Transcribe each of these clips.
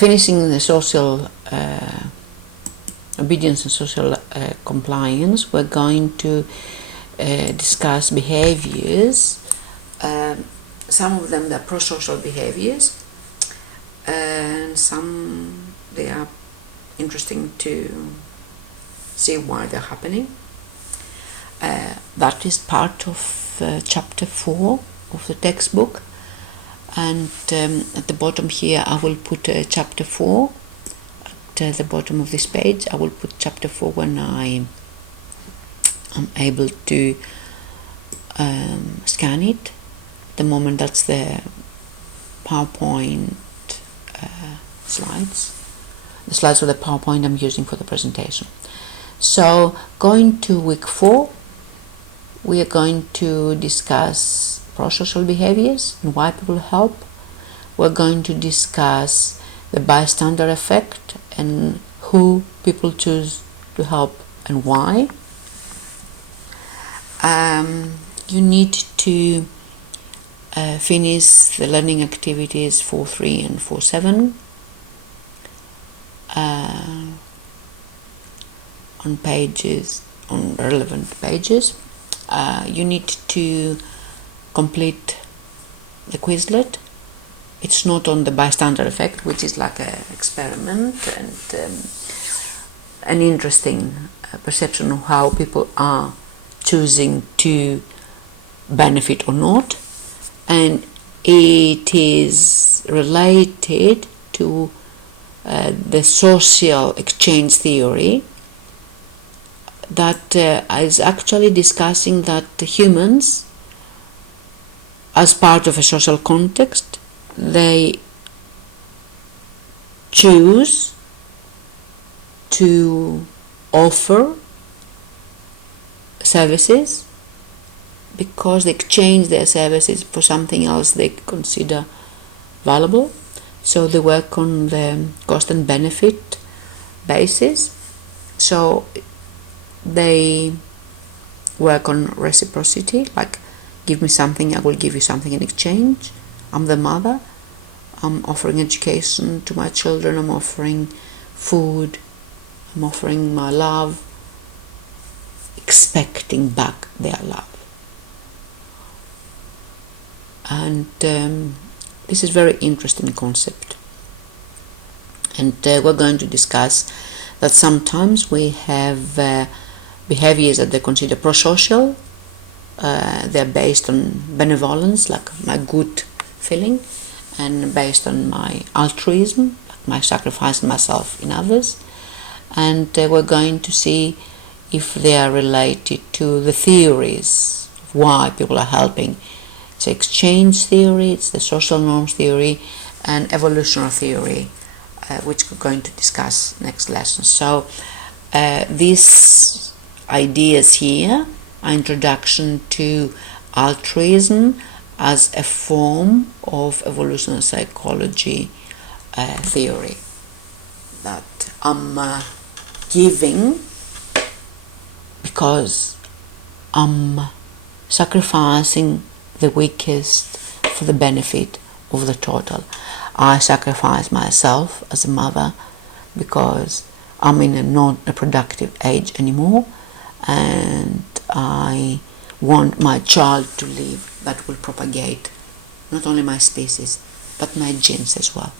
finishing the social obedience and social compliance, we're going to discuss behaviors. Some of them are pro-social behaviors, and some they are interesting to see why they're happening. That is part of chapter 4 of the textbook, and at the bottom here I will put chapter 4. At the bottom of this page I will put chapter 4 when I am able to scan it. At the moment that's the PowerPoint slides, the slides of the PowerPoint I'm using for the presentation. So going to week 4, we are going to discuss pro-social behaviors and why people help. We're going to discuss the bystander effect and who people choose to help and why. You need to finish the learning activities 4.3 and 4.7 on relevant pages. You need to complete the Quizlet. It's not on the bystander effect, which is like an experiment and an interesting perception of how people are choosing to benefit or not, and it is related to the social exchange theory that is actually discussing that humans, as part of a social context, they choose to offer services because they exchange their services for something else they consider valuable. So they work on the cost and benefit basis. So they work on reciprocity, like give me something, I will give you something in exchange. I'm the mother, I'm offering education to my children, I'm offering food, I'm offering my love, expecting back their love. And this is a very interesting concept. And we're going to discuss that sometimes we have behaviors that they consider pro-social. They're based on benevolence, like my good feeling, and based on my altruism, like my sacrificing myself in others. And we're going to see if they are related to the theories of why people are helping. It's exchange theory, it's the social norms theory, and evolutionary theory, which we're going to discuss next lesson. So these ideas here are introduction to altruism as a form of evolutionary psychology theory that I'm giving because I'm sacrificing the weakest for the benefit of the total. I sacrifice myself as a mother because I'm in a not a productive age anymore, and I want my child to live that will propagate not only my species but my genes as well.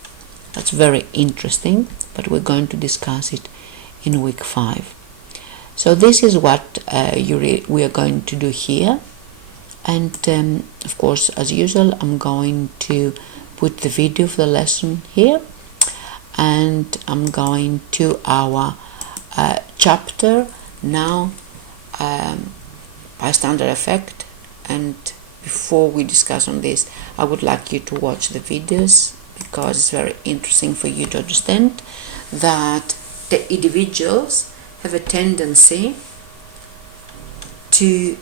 That's very interesting, but we're going to discuss it in week 5. So this is what we are going to do here, and of course, as usual, I'm going to put the video of the lesson here, and I'm going to our chapter now, bystander effect. And before we discuss on this, I would like you to watch the videos because it's very interesting for you to understand that the individuals have a tendency to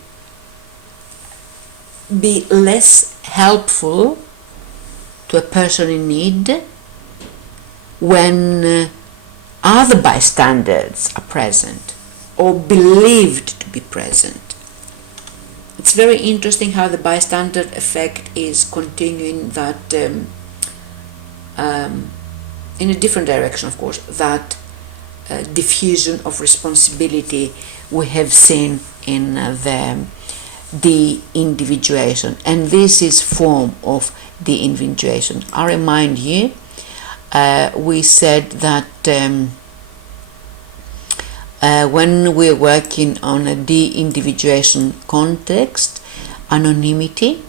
be less helpful to a person in need when other bystanders are present or believed to be present. It's very interesting how the bystander effect is continuing that in a different direction, of course, that diffusion of responsibility we have seen in the individuation, and this is form of the individuation. I remind you, we said that when we're working on a de-individuation context, anonymity,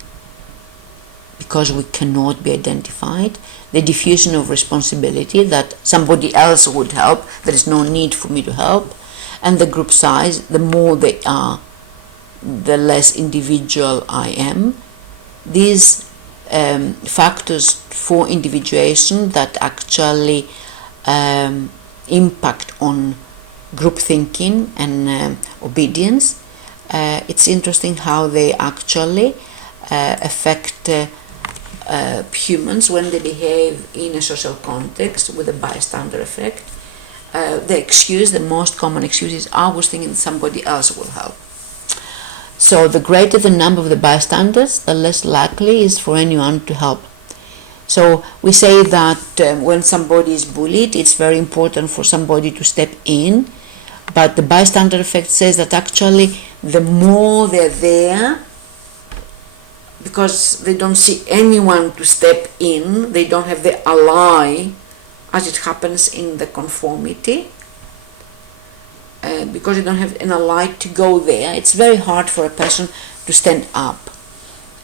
because we cannot be identified, the diffusion of responsibility, that somebody else would help, there is no need for me to help, and the group size, the more they are, the less individual I am. These factors for individuation that actually impact on group thinking and obedience, it's interesting how they actually affect humans when they behave in a social context with a bystander effect. The most common excuse is, I was thinking somebody else will help. So the greater the number of the bystanders, the less likely is for anyone to help. So we say that when somebody is bullied, it's very important for somebody to step in, but the bystander effect says that actually the more they're there, because they don't see anyone to step in, they don't have the ally, as it happens in the conformity, because you don't have an ally to go there, it's very hard for a person to stand up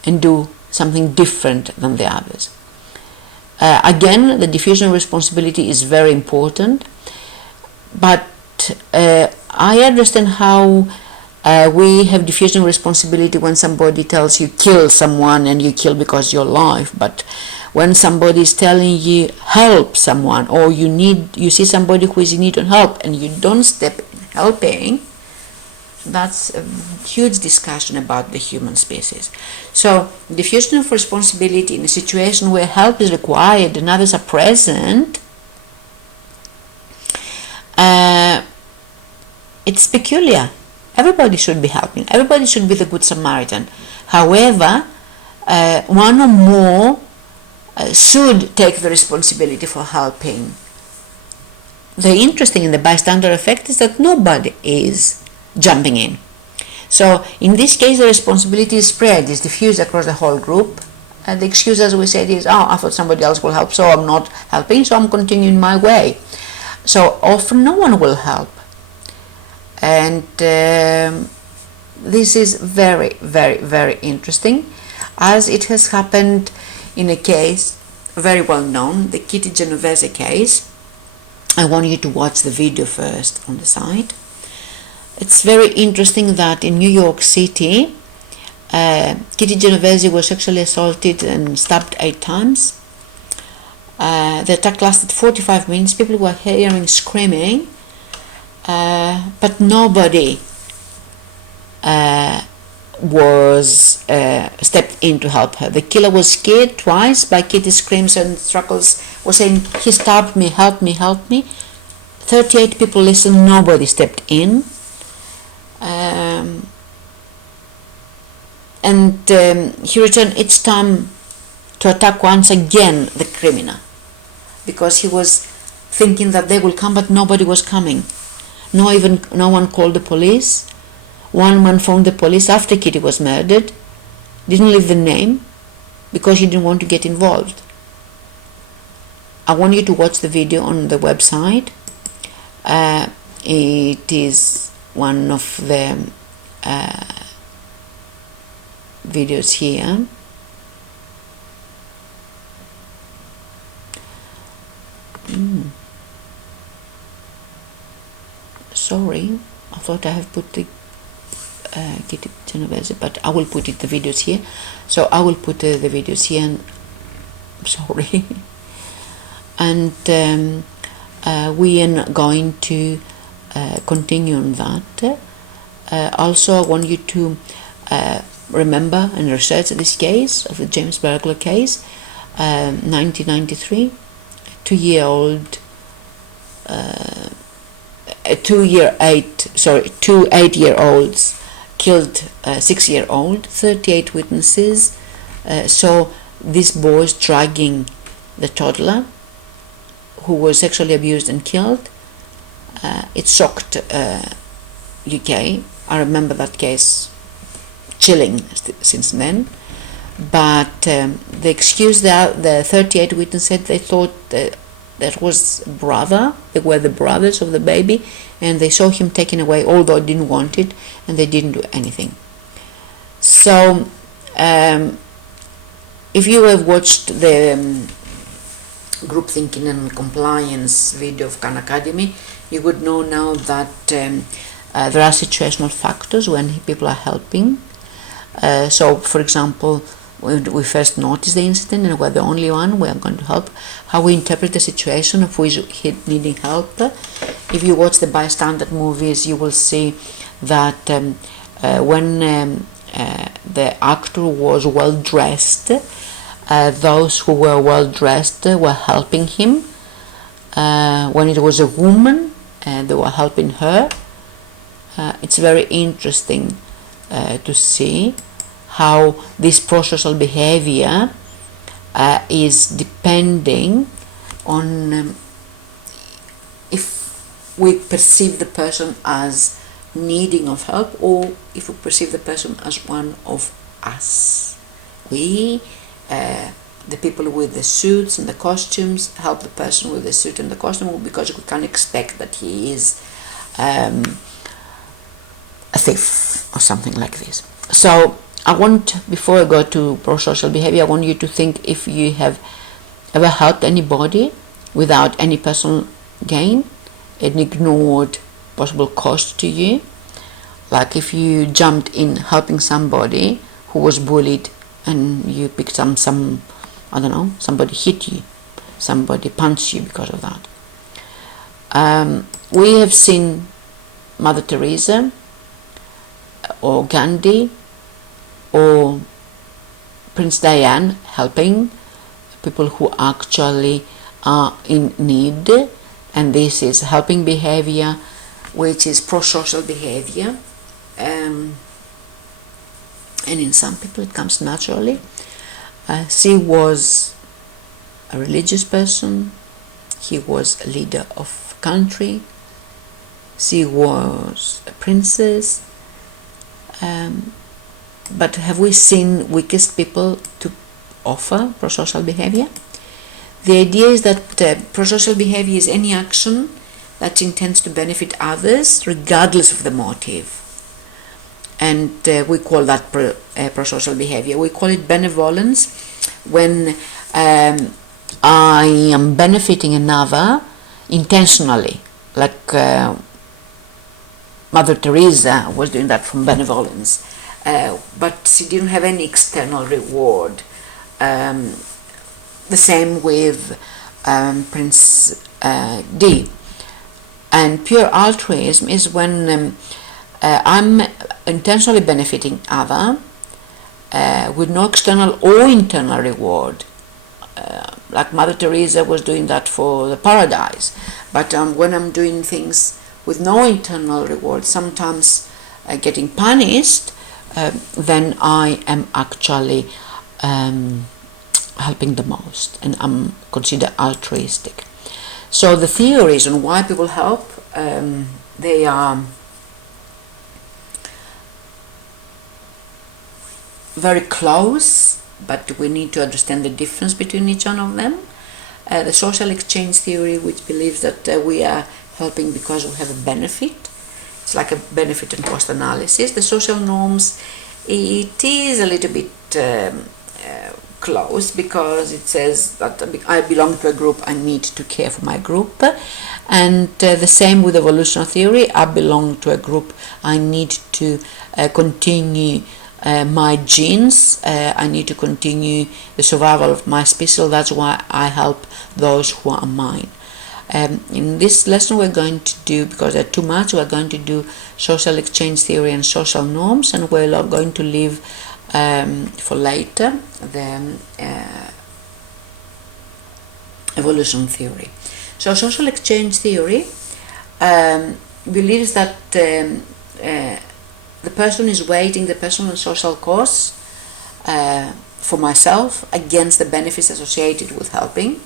and do something different than the others. Again, the diffusion of responsibility is very important, but I understand how we have diffusion of responsibility when somebody tells you kill someone and you kill because your life, but when somebody is telling you help someone, or you see somebody who is in need of help and you don't step in helping, that's a huge discussion about the human species. So diffusion of responsibility in a situation where help is required and others are present, it's peculiar. Everybody should be helping. Everybody should be the Good Samaritan. However, one or more should take the responsibility for helping. The interesting in the bystander effect is that nobody is jumping in. So in this case, the responsibility is spread, is diffused across the whole group. And the excuse, as we said, is, I thought somebody else will help, so I'm not helping, so I'm continuing my way. So often no one will help. And this is very, very, very interesting, as it has happened in a case very well known, the Kitty Genovese case. I want you to watch the video first on the site. It's very interesting that in New York City, Kitty Genovese was sexually assaulted and stabbed 8 times. The attack lasted 45 minutes. People were hearing screaming, but nobody was stepped in to help her. The killer was scared twice by Kitty's screams and struggles, was saying, he stabbed me, help me, help me. 38 people listened, nobody stepped in. He returned each time to attack once again the criminal, because he was thinking that they will come, but nobody was coming. No one called the police. One man phoned the police after Kitty was murdered, didn't leave the name because he didn't want to get involved. I want you to watch the video on the website. It is one of the videos here. Sorry, I thought I have put the Kitty Genovese, but I will put the videos here. So I will put the videos here, and sorry. And we are going to continue on that. Also, I want you to remember and research this case of the James Burglar case, 1993. 2 8-year-olds killed 6-year-old. 38 witnesses saw these boys dragging the toddler who was sexually abused and killed. It shocked UK. I remember that case chilling since then. But the excuse that the 38 witnesses said they thought that was brother. They were the brothers of the baby, and they saw him taken away, although they didn't want it, and they didn't do anything. So, if you have watched the group thinking and compliance video of Khan Academy, you would know now that there are situational factors when people are helping. So, for example, when we first noticed the incident and we're the only one, we are going to help. How we interpret the situation of who is needing help. If you watch the Bystander movies, you will see that when the actor was well dressed, those who were well dressed were helping him. When it was a woman, they were helping her. It's very interesting to see how this prosocial behavior is depending on if we perceive the person as needing of help, or if we perceive the person as one of us. We, the people with the suits and the costumes, help the person with the suit and the costume because we can't expect that he is a thief or something like this. So I want, before I go to prosocial behavior, I want you to think if you have ever helped anybody without any personal gain and ignored possible cost to you. Like if you jumped in helping somebody who was bullied and you picked some I don't know, somebody hit you, somebody punched you because of that. We have seen Mother Teresa or Gandhi or Prince Diane helping people who actually are in need, and this is helping behavior, which is prosocial behavior, and in some people it comes naturally. She was a religious person, he was a leader of country, she was a princess, but have we seen weakest people to offer prosocial behavior? The idea is that prosocial behavior is any action that intends to benefit others regardless of the motive. And we call that prosocial behavior. We call it benevolence when I am benefiting another intentionally, like Mother Teresa was doing that from benevolence, but she didn't have any external reward. The same with Prince D. And pure altruism is when I'm intentionally benefiting other with no external or internal reward. Like Mother Teresa was doing that for the paradise. But when I'm doing things with no internal reward, sometimes getting punished, then I am actually helping the most, and I'm considered altruistic. So the theories on why people help, they are very close, but we need to understand the difference between each one of them. The social exchange theory, which believes that we are helping because we have a benefit. It's like a benefit and cost analysis. The social norms, it is a little bit close because it says that I belong to a group, I need to care for my group. And the same with evolutionary theory, I belong to a group, I need to continue my genes, I need to continue the survival of my species, that's why I help those who are mine. In this lesson we're going to do, because they're too much, we're going to do social exchange theory and social norms, and we're going to leave for later the evolution theory. So social exchange theory believes that the person is weighting the personal and social costs for myself against the benefits associated with helping.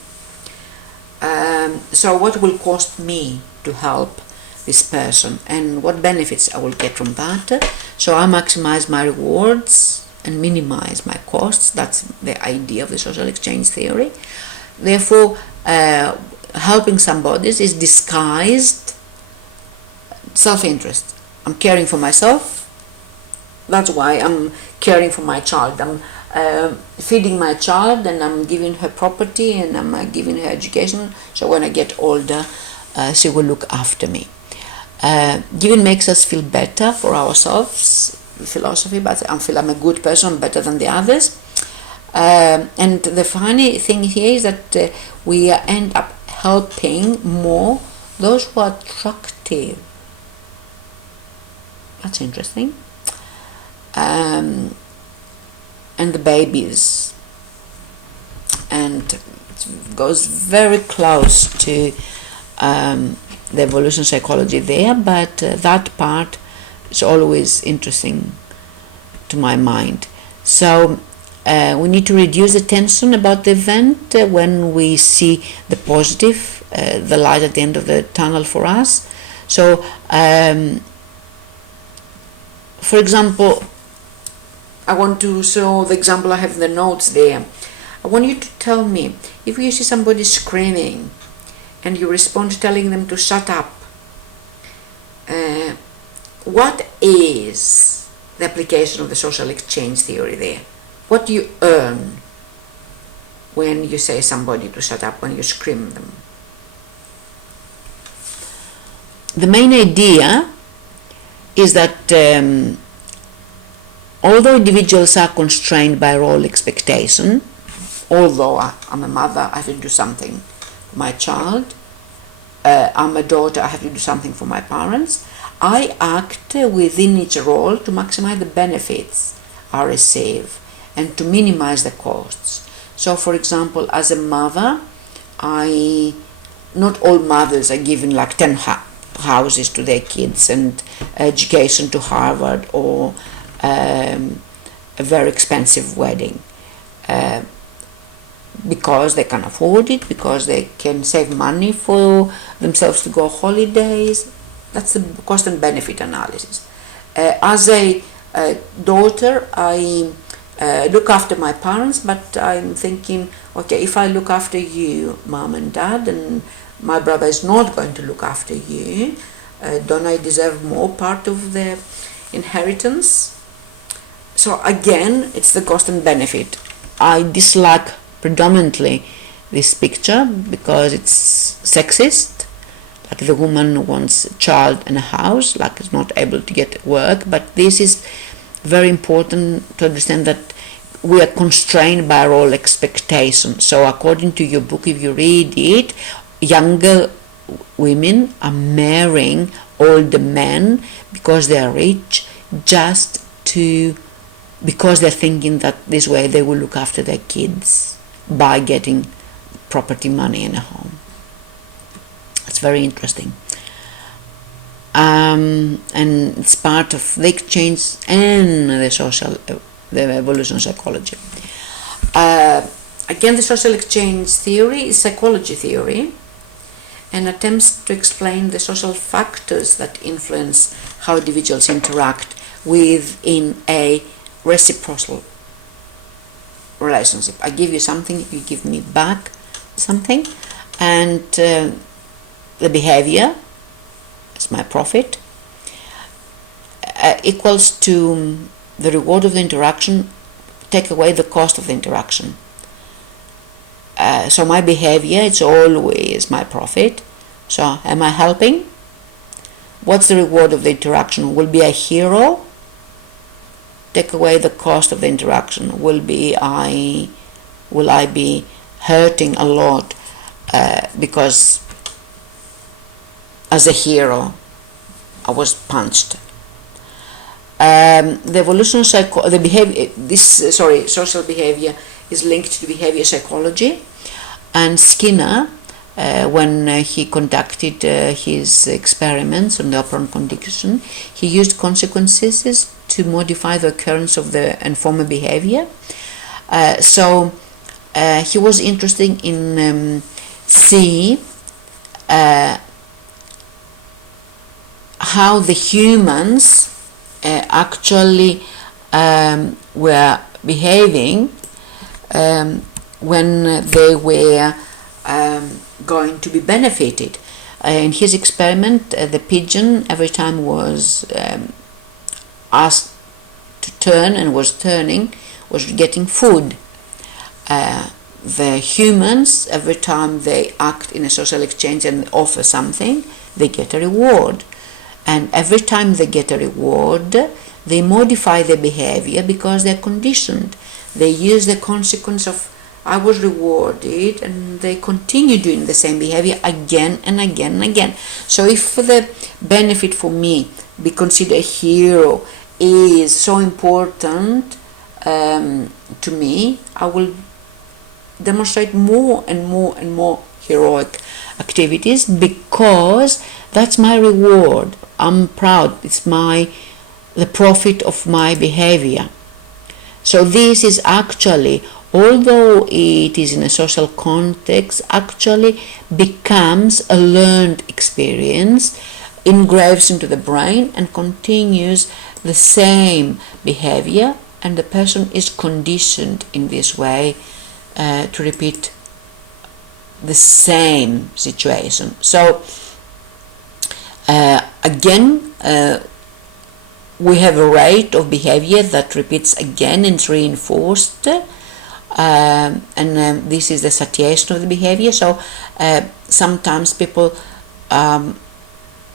So what will cost me to help this person, and what benefits I will get from that? So I maximize my rewards and minimize my costs. That's the idea of the social exchange theory. Therefore, helping somebody is disguised self-interest. I'm caring for myself. That's why I'm caring for my child. I'm feeding my child, and I'm giving her property, and I'm giving her education, so when I get older she will look after me. Giving makes us feel better for ourselves, philosophy, but I feel I'm a good person, I'm better than the others. And the funny thing here is that we end up helping more those who are attractive. That's interesting. And the babies, and it goes very close to the evolution psychology there, but that part is always interesting to my mind. So we need to reduce the tension about the event when we see the positive, the light at the end of the tunnel for us. So for example, I want to show the example I have in the notes there. I want you to tell me, if you see somebody screaming and you respond telling them to shut up, what is the application of the social exchange theory there? What do you earn when you say somebody to shut up, when you scream them? The main idea is that although individuals are constrained by role expectation, although I'm a mother, I have to do something for my child, I'm a daughter, I have to do something for my parents, I act within each role to maximize the benefits I receive and to minimize the costs. So for example, as a mother, not all mothers are given like 10 houses to their kids and education to Harvard or a very expensive wedding, because they can afford it, because they can save money for themselves to go holidays. That's the cost and benefit analysis. As a daughter, I look after my parents, but I'm thinking, okay, if I look after you, mom and dad, and my brother is not going to look after you, don't I deserve more part of the inheritance? So again, it's the cost and benefit. I dislike predominantly this picture because it's sexist. Like the woman wants a child and a house, like is not able to get work. But this is very important to understand that we are constrained by role expectation. So according to your book, if you read it, younger women are marrying older men because they are rich, just because they're thinking that this way they will look after their kids by getting property, money and a home. It's very interesting. And it's part of the exchange and the evolution psychology. Again, the social exchange theory is psychology theory and attempts to explain the social factors that influence how individuals interact within a reciprocal relationship. I give you something, you give me back something, and the behavior, it's my profit, equals to the reward of the interaction, take away the cost of the interaction. So my behavior, it's always my profit. So am I helping? What's the reward of the interaction? Will be a hero? Take away the cost of the interaction. Will I be hurting a lot because as a hero I was punched? Social behavior is linked to behavior psychology, and Skinner, when he conducted his experiments on the operant condition, he used consequences to modify the occurrence of the and former behavior. So he was interested in see how the humans actually were behaving when they were going to be benefited. In his experiment, the pigeon every time was asked to turn and was turning, was getting food. The humans, every time they act in a social exchange and offer something, they get a reward. And every time they get a reward, they modify their behavior because they're conditioned. They use the consequence of I was rewarded, and they continue doing the same behavior again and again and again. So if the benefit for me, be considered a hero, is so important to me, I will demonstrate more and more and more heroic activities because that's my reward. I'm proud. It's the profit of my behavior. So this is actually, although it is in a social context, actually becomes a learned experience, engraves into the brain and continues the same behavior, and the person is conditioned in this way to repeat the same situation. So again, we have a rate of behavior that repeats again and is reinforced, and this is the satiation of the behavior. So sometimes people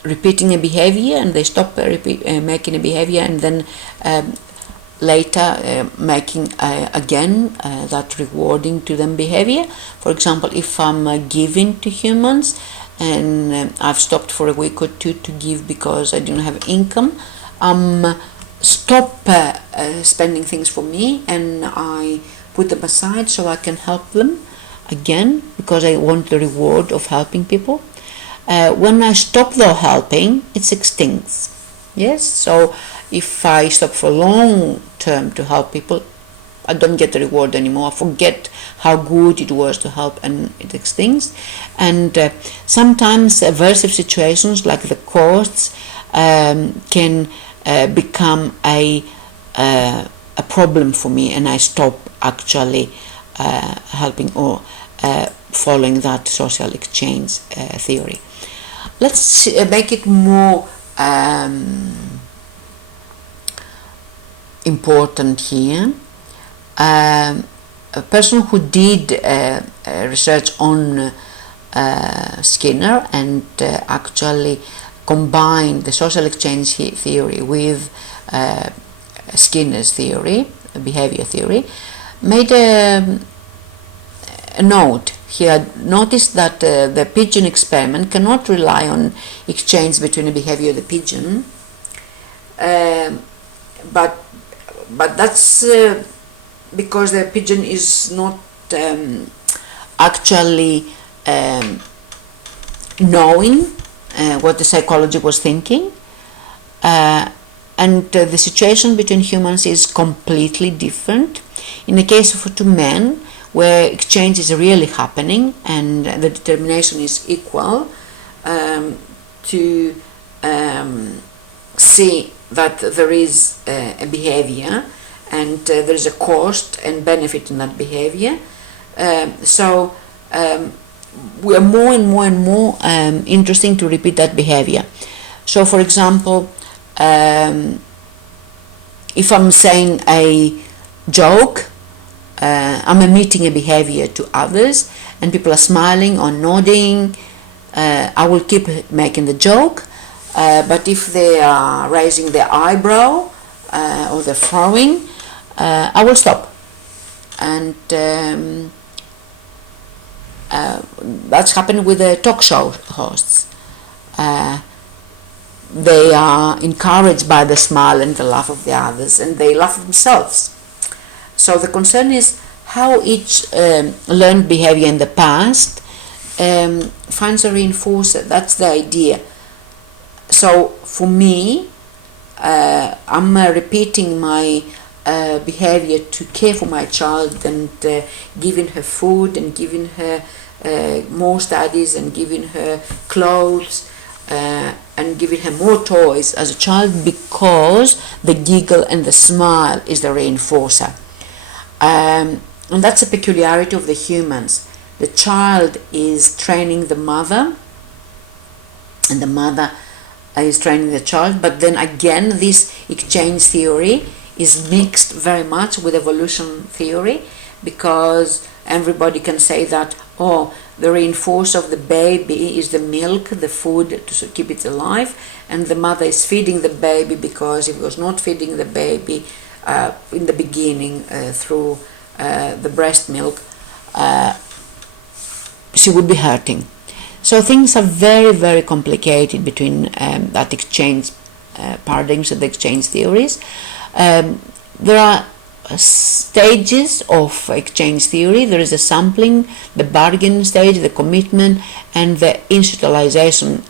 repeating a behavior and they stop making a behavior, and then later making again that rewarding to them behavior. For example, if I'm giving to humans and I've stopped for a week or two to give because I didn't have income, stop spending things for me and I put them aside so I can help them again because I want the reward of helping people. When I stop though helping, it extincts. Yes, so if I stop for long term to help people, I don't get the reward anymore. I forget how good it was to help, and it extincts. And sometimes aversive situations like the courts can become a problem for me, and I stop actually helping or following that social exchange theory. Let's make it more important here. A person who did research on Skinner and actually combined the social exchange theory with Skinner's theory, behavior theory, made a note. He had noticed that the pigeon experiment cannot rely on exchange between the behavior of the pigeon, but that's because the pigeon is not actually knowing what the psychology was thinking, and the situation between humans is completely different. In the case of two men, where exchange is really happening and the determination is equal to see that there is a behavior and there is a cost and benefit in that behavior. So we are more and more and more interesting to repeat that behavior. So for example, if I'm saying a joke, I'm emitting a behavior to others and people are smiling or nodding, I will keep making the joke, but if they are raising their eyebrow or they're frowning, I will stop. And that's happened with the talk show hosts. They are encouraged by the smile and the laugh of the others, and they laugh themselves. So the concern is how each learned behavior in the past finds a reinforcer. That's the idea. So for me, I'm repeating my behavior to care for my child and giving her food and giving her more studies and giving her clothes and giving her more toys as a child, because the giggle and the smile is the reinforcer. And that's a peculiarity of the humans. The child is training the mother, and the mother is training the child, but then again this exchange theory is mixed very much with evolution theory, because everybody can say that, oh, the reinforcer of the baby is the milk, the food to keep it alive, and the mother is feeding the baby, because if it was not feeding the baby in the beginning through the breast milk, she would be hurting. So things are very, very complicated between that exchange paradigms and the exchange theories. There are stages of exchange theory. There is the sampling, the bargaining stage, the commitment, and the institutionalization,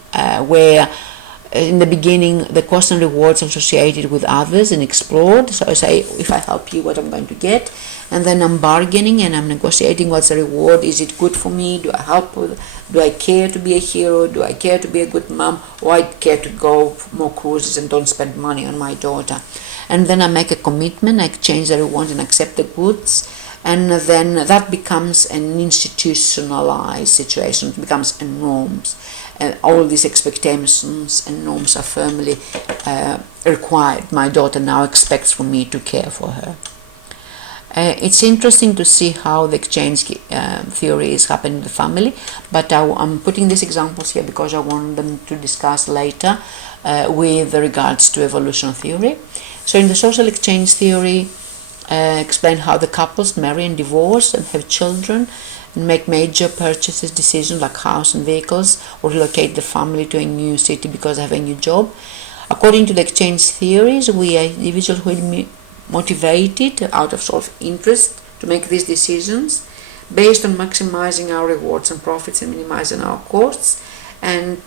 where in the beginning the costs and rewards are associated with others and explored. So I say, if I help you, what I'm going to get, and then I'm bargaining and I'm negotiating what's the reward. Is it good for me? Do I help with? Do I care to be a hero? Do I care to be a good mom? Or I care to go for more cruises and don't spend money on my daughter? And then I make a commitment, I exchange the reward and accept the goods, and then that becomes an institutionalized situation. It becomes a norms, and all these expectations and norms are firmly required. My daughter now expects from me to care for her. It's interesting to see how the exchange theory is happening in the family, but I'm putting these examples here because I want them to discuss later with regards to evolution theory. So in the social exchange theory, explain how the couples marry and divorce and have children and make major purchases, decisions like house and vehicles, or relocate the family to a new city because they have a new job. According to the exchange theories, we are individuals who are motivated out of self-interest to make these decisions based on maximizing our rewards and profits and minimizing our costs. And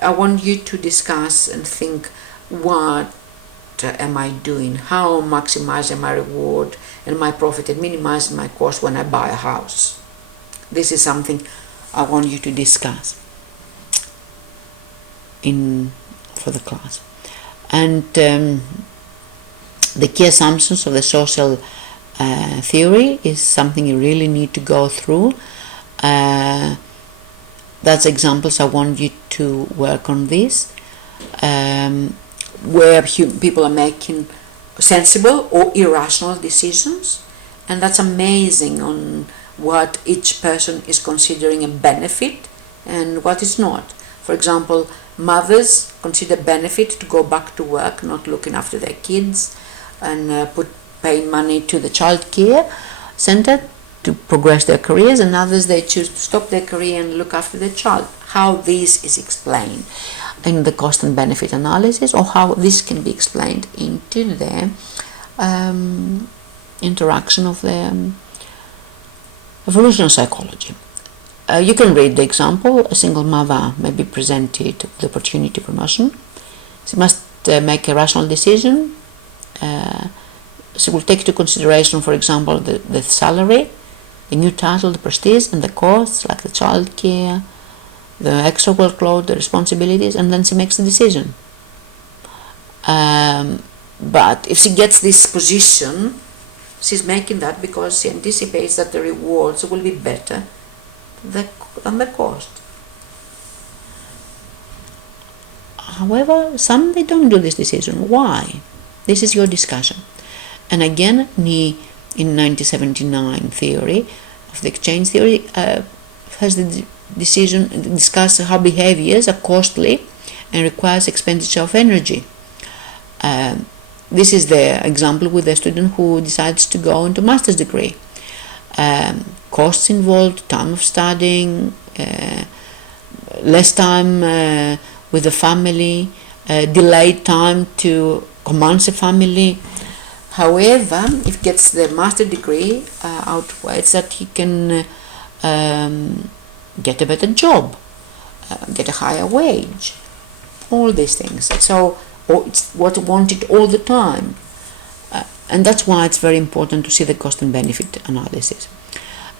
I want you to discuss and think, what am I doing? How maximizing my reward and my profit and minimizing my cost when I buy a house? This is something I want you to discuss for the class. And the key assumptions of the social theory is something you really need to go through. That's examples I want you to work on this, where people are making sensible or irrational decisions, and that's amazing on what each person is considering a benefit and what is not. For example, mothers consider benefit to go back to work, not looking after their kids, and paying money to the child care center to progress their careers, and others, they choose to stop their career and look after their child. How this is explained in the cost and benefit analysis, or how this can be explained into the interaction of the evolutionary psychology. You can read the example. A single mother may be presented with the opportunity for promotion. She must make a rational decision. She will take into consideration, for example, the salary, the new title, the prestige, and the costs, like the child care, the extra workload, the responsibilities, and then she makes the decision. But if she gets this position, she's making that because she anticipates that the rewards will be better than the cost. However, some, they don't do this decision. Why? This is your discussion. And again, in 1979 theory of the exchange theory has the decision discuss how behaviors are costly and requires expenditure of energy. This is the example with a student who decides to go into master's degree. Costs involved, time of studying, less time with the family, delayed time to commence a family. However, if gets the master degree, outweighs that he can get a better job, get a higher wage, all these things. So it's what I wanted all the time, and that's why it's very important to see the cost and benefit analysis.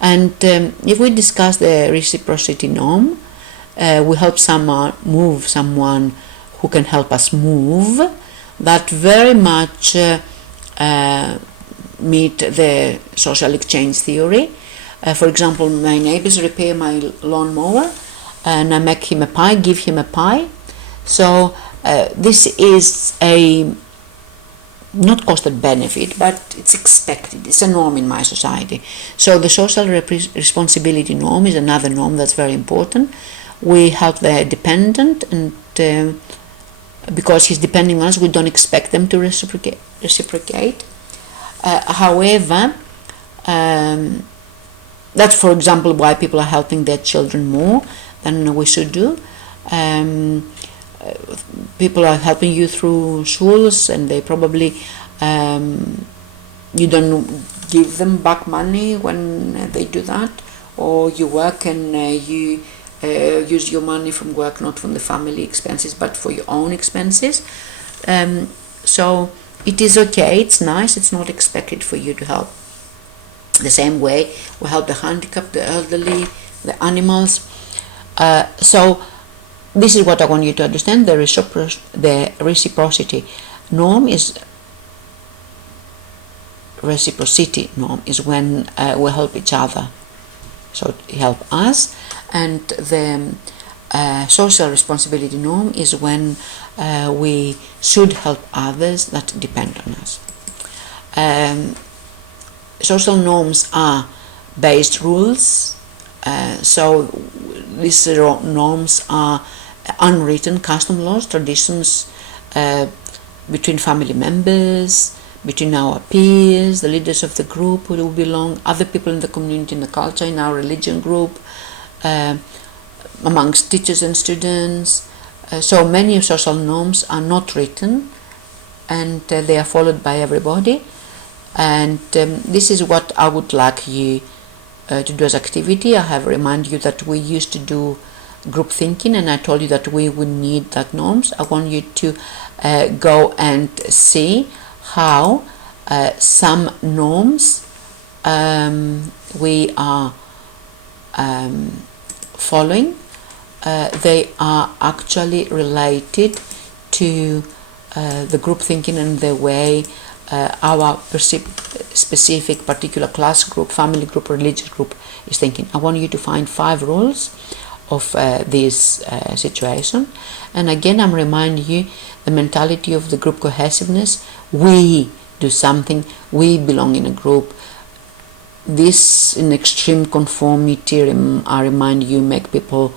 And if we discuss the reciprocity norm, we help someone move someone who can help us move, that very much meet the social exchange theory. For example, my neighbors repair my lawnmower and I make him a pie, give him a pie. So this is a not costed benefit, but it's expected. It's a norm in my society. So the social responsibility norm is another norm that's very important. We help the dependent, and because he's depending on us, we don't expect them to reciprocate. However, that's, for example, why people are helping their children more than we should do. People are helping you through schools, and they probably you don't give them back money when they do that, or you work and you use your money from work, not from the family expenses, but for your own expenses. So it is okay, it's nice, it's not expected for you to help. The same way we help the handicapped, the elderly, the animals. So this is what I want you to understand. The reciprocity norm is when we help each other, so help us. And the social responsibility norm is when we should help others that depend on us. Social norms are based rules. So these norms are unwritten custom laws, traditions between family members, between our peers, the leaders of the group who belong, other people in the community, in the culture, in our religion group, amongst teachers and students. So many social norms are not written, and they are followed by everybody. And this is what I would like you to do as activity. I have reminded you that we used to do group thinking, and I told you that we would need that norms. I want you to go and see how some norms we are following. They are actually related to the group thinking and the way our specific particular class group, family group, religious group is thinking. I want you to find 5 rules of this situation. And again, I'm reminding you the mentality of the group cohesiveness. We do something, we belong in a group. This in extreme conformity, I remind you, make people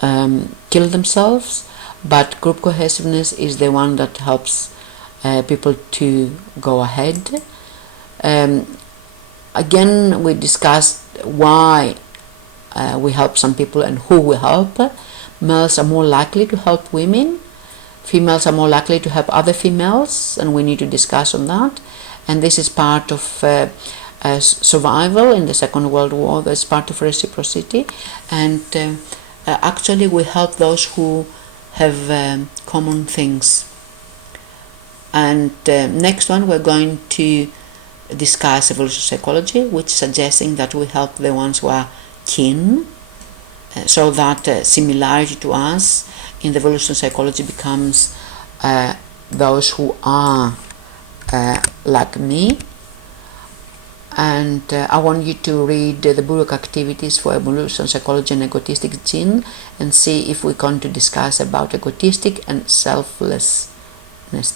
kill themselves, but group cohesiveness is the one that helps people to go ahead. Again, we discussed why we help some people and who we help. Males are more likely to help women. Females are more likely to help other females, and we need to discuss on that. And this is part of survival in the Second World War. That's part of reciprocity. And actually we help those who have common things. And next one, we're going to discuss evolutionary psychology, which is suggesting that we help the ones who are kin, so that similarity to us in the evolutionary psychology becomes those who are like me. And I want you to read the book Activities for Evolutionary Psychology and Egotistic Gene, and see if we're going to discuss about egotistic and selflessness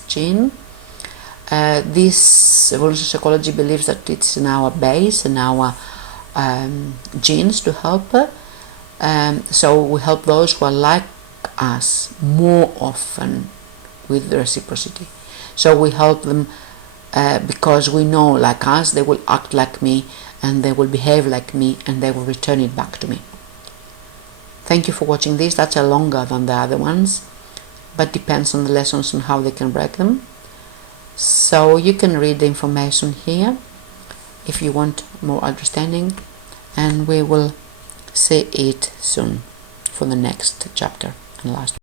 gene. This evolutionary psychology believes that it's in our base and our genes to help. So we help those who are like us more often with reciprocity. So we help them because we know, like us, they will act like me, and they will behave like me, and they will return it back to me. Thank you for watching this. That's longer than the other ones, but depends on the lessons and how they can break them. So you can read the information here if you want more understanding, and we will see it soon for the next chapter and last.